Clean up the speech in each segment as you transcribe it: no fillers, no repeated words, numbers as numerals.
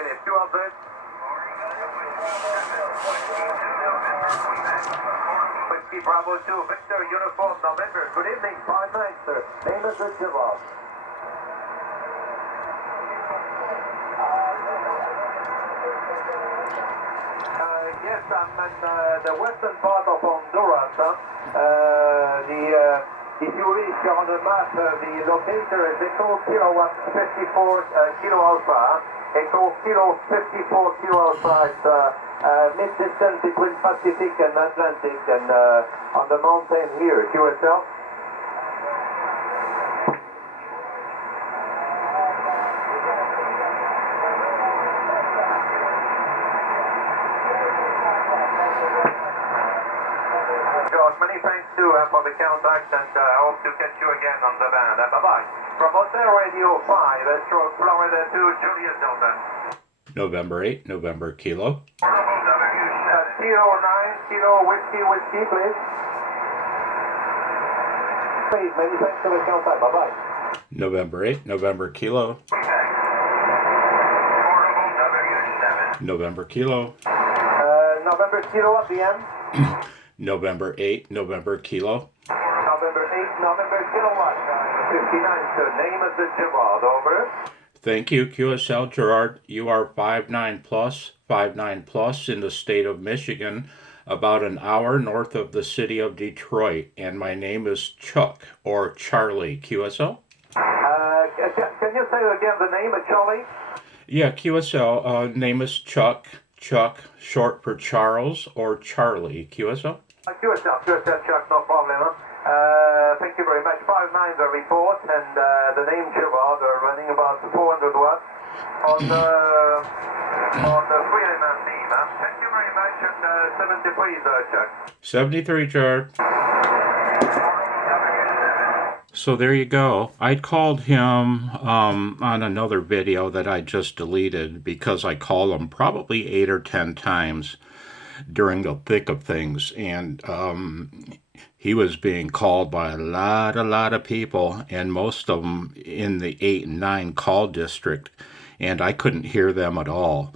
negative 200. Whiskey Bravo 2, Victor, Uniform, November. Good evening, 59, sir. Name is Gerard. Yes, I'm in the western part of Honduras. If you read on the map, the locator is Echo Kilowatt 54 Kilo Alpha. Echo Kilo 54 Kilo Alpha. It's mid-distance between Pacific and Atlantic and on the mountain here. QSL. Many thanks too for the contact, and I hope to catch you again on the band. Bye-bye. From Hotel Radio 5, stroke Florida 2, Juliet Delta. November 8, November Kilo. 09, Kilo, Whiskey, please. Please, many thanks for the contact. Bye-bye. November 8, November Kilo. November Kilo. November Kilo at the end. November 8, November Kilo. November 8, November Kilowatt, 59, so name is the Gerard, over. Thank you, QSL Gerard. You are 59 plus in the state of Michigan, about an hour north of the city of Detroit, and my name is Chuck, or Charlie, QSL. Can you say again the name of Charlie? Yeah, QSL, name is Chuck. Chuck, short for Charles, or Charlie, QSL. QSL, Chuck, no problem. Thank you very much. 59 the report, and the name Gerard running about 400 watts on the 3 mm beam. Thank you very much, and 73 Chuck. 73, Gerard. So there you go. I called him on another video that I just deleted because I call him probably 8 or 10 times during the thick of things, and he was being called by a lot of people, and most of them in the 8 and 9 call district, and I couldn't hear them at all.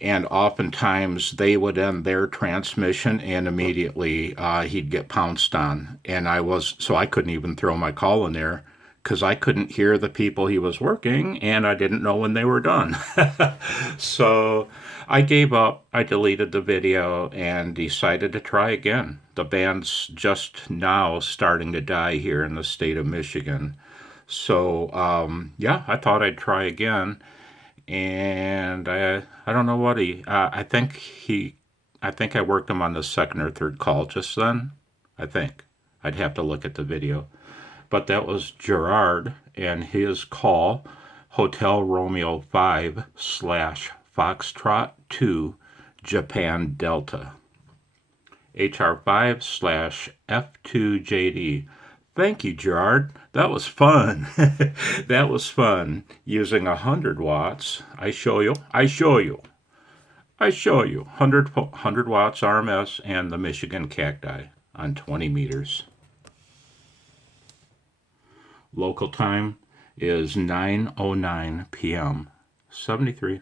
And oftentimes they would end their transmission and immediately he'd get pounced on. And so I couldn't even throw my call in there because I couldn't hear the people he was working and I didn't know when they were done. So I gave up, I deleted the video and decided to try again. The band's just now starting to die here in the state of Michigan. So yeah, I thought I'd try again. And I don't know what I think I worked him on the second or third call just then. I think I'd have to look at the video, but that was Gerard and his call, Hotel Romeo 5 / Foxtrot 2 Japan Delta, HR5 / F2JD. Thank you, Gerard. That was fun. That was fun. Using 100 watts. I show you. 100 watts RMS and the Michigan Cacti on 20 meters. Local time is 9:09 p.m. 73.